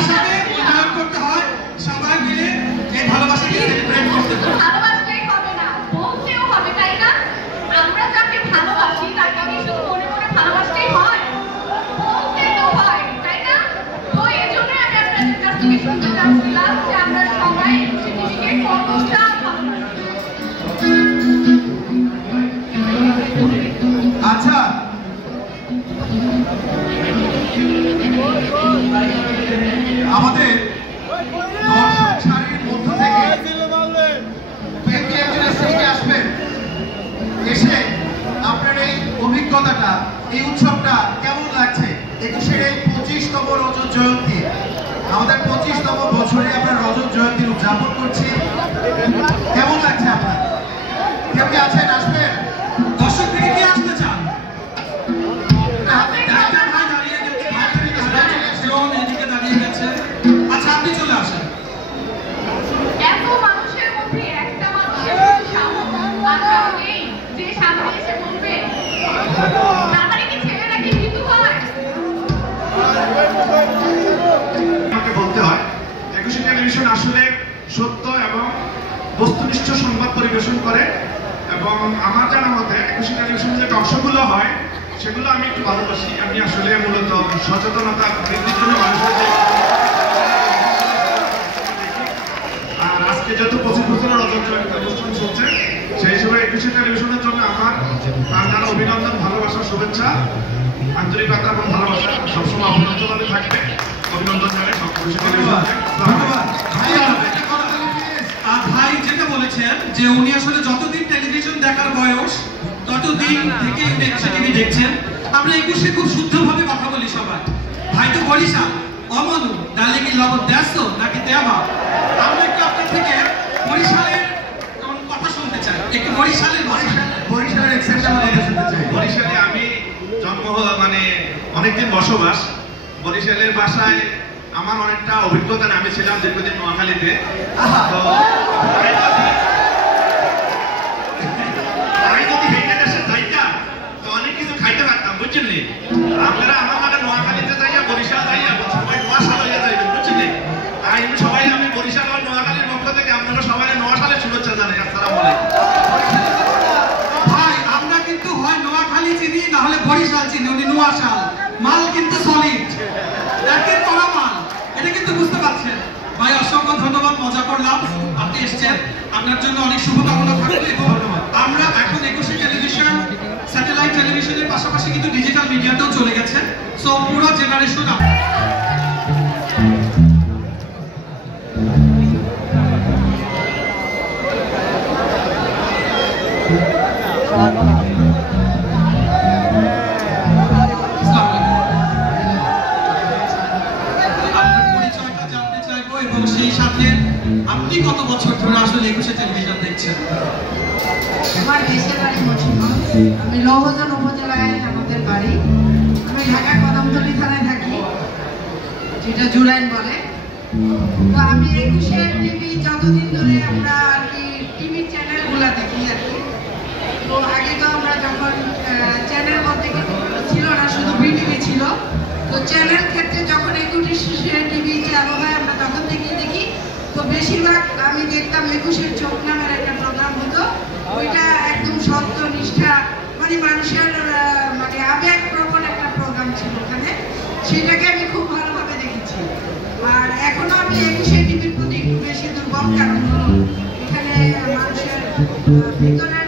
ভালোবাসাকে উন্নয়ন করতে হয়, সবাই মিলে এই ভালোবাসাকে সেলিব্রেট করতে হয়। ভালোবাসলেই হবে না, বলতেও হবে, তাই না? আমরা যাকে ভালোবাসি তাকে কি শুধু মনে মনে ভালোবাসতেই হয়? বলতে তো হয়, তাই না? তো এজন্য আমি আপনাদের কাছ থেকে শুনতে চাচ্ছিলাম যে আমরা সবাই পৃথিবীকে কতটা ভালোবাসি। আচ্ছা, আমাদের দর্শক সারির মধ্য থেকে আসবেন, এসে আপনার এই অভিজ্ঞতাটা, এই উৎসবটা কেমন লাগছে? 21-এর এই 25তম রজত জয়ন্তী, আমাদের 25তম বছরে আমরা রজত জয়ন্তী উদযাপন করছি। কেমন লাগছে আপনার? কেউ কি আছেন, আসবেন? দর্শক থেকে কি আসতে চান? আচ্ছা, আপনি চলে আসেন। এত মানুষের মধ্যে একটা মানুষের সাহস আর কারণ নেই যে সামনে এসে বলবে, তাহলে কি ছেলেরা কি ভীতু হয়? আমাকে বলতে হয় 21 টেলিভিশন আসলে সত্য এবং বস্তুনিষ্ঠ সংবাদ পরিবেশন করে, এবং আমার জানা মতে 21 টেলিভিশনে যে টকশোগুলো হয় সেগুলো আমি একটু ভালোবাসি। আমি আসলে মূলত সচেতনতা বৃদ্ধির জন্য মানুষের যে, আর আজকে যেহেতু 25 বছরের রজত জয়ন্তী অনুষ্ঠান চলছে, সেই হিসেবে 21 টেলিভিশনের জন্য আমার প্রাণঢালা অভিনন্দন, ভালোবাসা, শুভেচ্ছা, আন্তরিকতা এবং ভালোবাসা সবসময় অভিনন্দনে থাকবে। অভিনন্দন জানাই সব 21 টেলিভিশনকে। ধন্যবাদ। ভাই যেটা বলেছেন যে উনি আসলে যতদিন টেলিভিশন দেখার বয়স ততদিন থেকে উনি 21 টিভি দেখছেন। আমরা 21-এ খুব শুদ্ধভাবে কথা বলি সবাই। ভাই তো বরিশাল, অমনু ডালে কি লবণ দেশো নাকি দেওয়া। আমরা একটু আপনার থেকে বরিশালের কথা শুনতে চাই, একটু বরিশালের বরিশালের এক্সেপশন কথা শুনতে চাই। বরিশালে আমি জন্ম মানে অনেকদিন বসবাস। বরিশালের ভাষায় আমার অনেকটা অভিজ্ঞতা, আমি ছিলাম দীর্ঘদিন নোয়াখালীতে। তো আমি যদি হেঁটে দেশে যাইতাম তো অনেক কিছু খাইতে পারতাম, বুঝছেন নি? আপনারা আমার লাগে নোয়াখালীতে যাইয়া বরিশাল যাইয়া সবাই নোয়াশাল হইয়া যাইবেন, বুঝছেন নি? তাই সবাই আমি বরিশাল আর নোয়াখালীর পক্ষ থেকে আপনারা সবাই নোয়াশালের শুভেচ্ছা জানাই। আসসালামু আলাইকুম। ভাই আমরা কিন্তু হয় নোয়াখালী চিনি না হলে বরিশাল চিনি, উনি নোয়াশাল। মাল কিন্তু সলিড, একের করা মাল, এটা কিন্তু বুঝতে পারছেন। ভাই অসংখ্য ধন্যবাদ, মজা করলাম, আপনি এসেছেন, আপনার জন্য অনেক শুভকামনা থাকবে। এবং আমরা এখন 21 টেলিভিশন স্যাটেলাইট টেলিভিশনের পাশাপাশি কিন্তু ডিজিটাল মিডিয়াতেও চলে গেছে। সো পুরো জেনারেশন আপনি কত বছর ধরে আসলে 21 টেলিভিশন দেখছেন? আমার দেশের বাড়ি মুন্সিগঞ্জ, আমি লৌহজন উপজেলায় আমাদের বাড়ি। আমি ঢাকা কদমতলী থানায় থাকি, যেটা জুরাইন বলে। তো আমি 21 টিভি যতদিন ধরে আমরা আর কি টিভি চ্যানেলগুলো দেখি আর কি। তো আগে তো আমরা যখন চ্যানেল বলতে কিছু ছিল না, শুধু বিটিভি ছিল। তো চ্যানেল ক্ষেত্রে যখন 21 টিভি চালু হয় আমরা তখন থেকেই দেখি। তো বেশিরভাগ আমি দেখতাম 21-এর চোখ নামের একটা প্রোগ্রাম হতো, ওইটা একদম সত্য নিষ্ঠা, মানে মানুষের মানে আবেগ প্রবণ একটা প্রোগ্রাম ছিল ওখানে, সেটাকে আমি খুব ভালোভাবে দেখেছি। আর এখনো আমি 21 টিভির প্রতি একটু বেশি দুর্বল, কারণ এখানে মানুষের ভিতরে